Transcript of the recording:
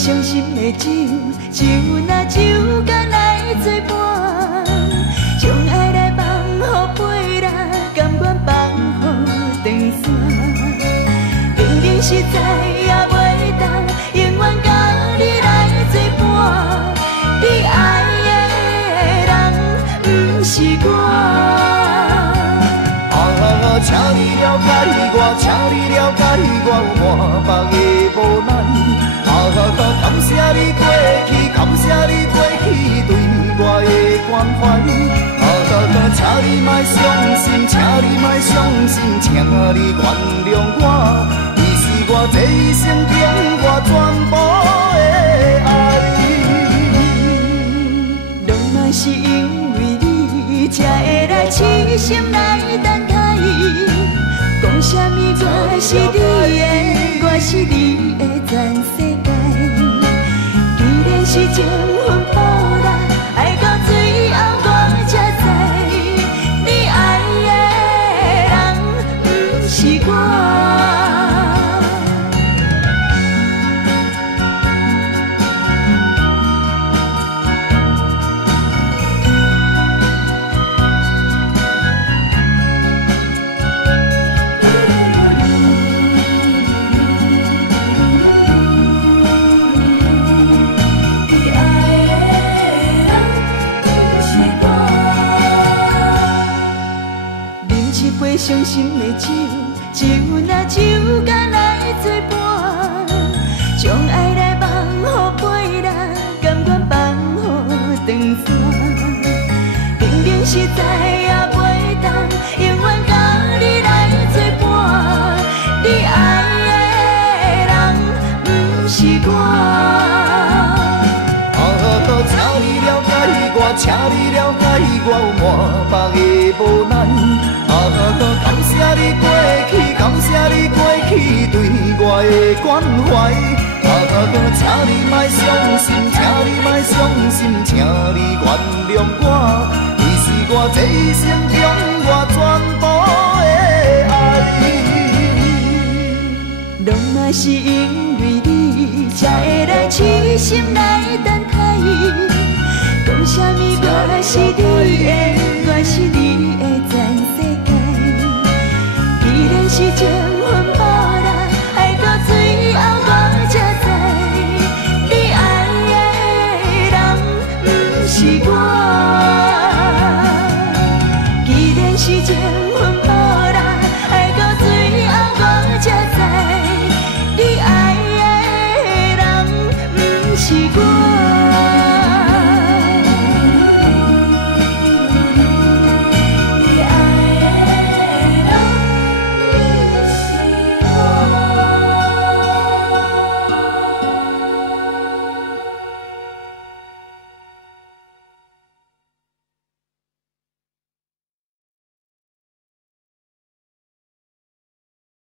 伤心的酒，酒若酒甲来作伴，将爱来放予陪人，甘愿放予长山。明明实在也袂当，永远甲你来作伴，你爱的人不是我。请你了解我，请你了解我有满腹的无奈。感谢你过去，感谢你过去对我的关怀。请你莫伤心，请你莫伤心，请你原谅我，你是我这一生中我全部的爱。拢嘛是因为你，才会来痴心来等待。讲啥物我是你的，我是你的全世界。既然是情分布啦，爱到最后我才知，你爱的人不是我。伤心的酒，酒若酒甲来作伴，将爱来放予陪人，甘愿放予长山。明明实在也袂当，永远甲你来作伴，你爱的人不是我。请你了解我，请你了解我有满腹的无奈。感谢你过去，感谢你过去对我的关怀。请你莫伤心，请你莫伤心，请你原谅我，你是我这一生中我全部的爱。拢嘛是因为你，才会来痴心来等待。讲啥物我是你的，我是你的全世界。是情